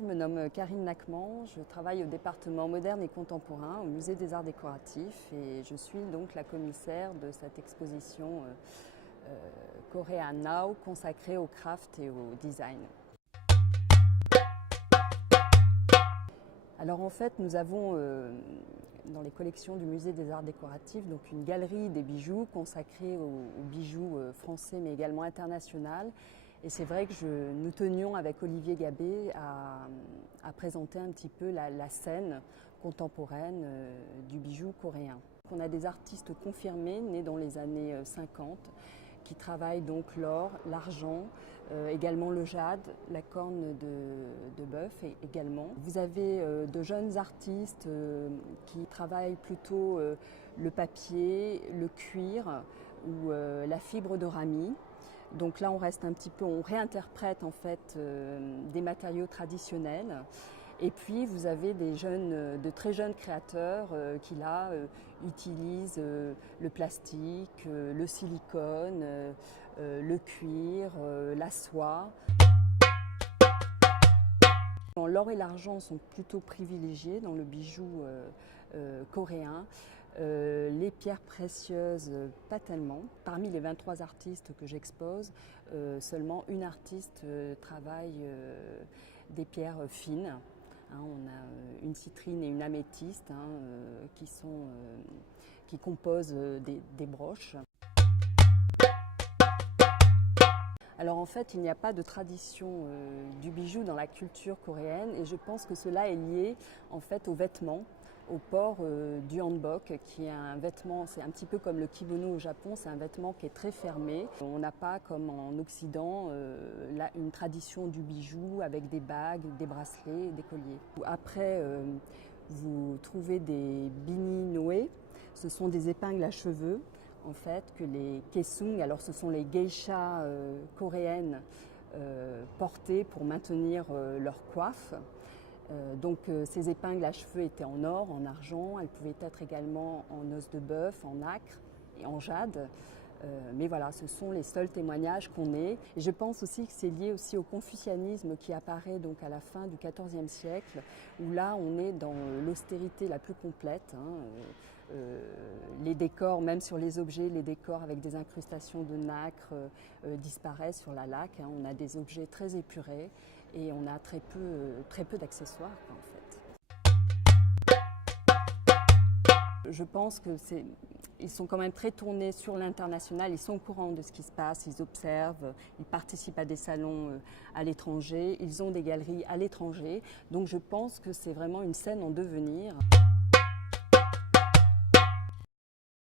je me nomme Karine Lacman, je travaille au département moderne et contemporain au Musée des Arts Décoratifs et je suis donc la commissaire de cette exposition Korea Now consacrée au craft et au design. Alors en fait, nous avons dans les collections du Musée des Arts Décoratifs donc une galerie des bijoux consacrée aux bijoux français mais également internationaux. Et c'est vrai que nous tenions avec Olivier Gabé à présenter un petit peu la scène contemporaine du bijou coréen. On a des artistes confirmés nés dans les années 50 qui travaillent donc l'or, l'argent, également le jade, la corne de bœuf également. Vous avez de jeunes artistes qui travaillent plutôt le papier, le cuir ou la fibre de ramie. Donc là, on reste un petit peu, on réinterprète en fait des matériaux traditionnels. Et puis vous avez de très jeunes créateurs qui là utilisent le plastique, le silicone, le cuir, la soie. L'or et l'argent sont plutôt privilégiés dans le bijou coréen. Les pierres précieuses, pas tellement. Parmi les 23 artistes que j'expose, seulement une artiste travaille des pierres fines. On a une citrine et une améthyste qui composent des broches. Alors en fait, il n'y a pas de tradition du bijou dans la culture coréenne et je pense que cela est lié en fait aux vêtements, au port du hanbok qui est un vêtement, c'est un petit peu comme le kimono au Japon, c'est un vêtement qui est très fermé. On n'a pas comme en Occident une tradition du bijou avec des bagues, des bracelets, des colliers. Après, vous trouvez des bini noe, ce sont des épingles à cheveux. En fait, que les kaesung, alors ce sont les geishas coréennes portées pour maintenir leur coiffe. Donc ces épingles à cheveux étaient en or, en argent, elles pouvaient être également en os de bœuf, en nacre et en jade. Mais voilà, ce sont les seuls témoignages qu'on ait. Et je pense aussi que c'est lié aussi au confucianisme qui apparaît donc à la fin du XIVe siècle, où là on est dans l'austérité la plus complète. Les décors, même sur les objets, les décors avec des incrustations de nacre disparaissent sur la laque. On a des objets très épurés et on a très peu d'accessoires en fait. Je pense qu'ils sont quand même très tournés sur l'international, ils sont au courant de ce qui se passe, ils observent, ils participent à des salons à l'étranger, ils ont des galeries à l'étranger. Donc je pense que c'est vraiment une scène en devenir.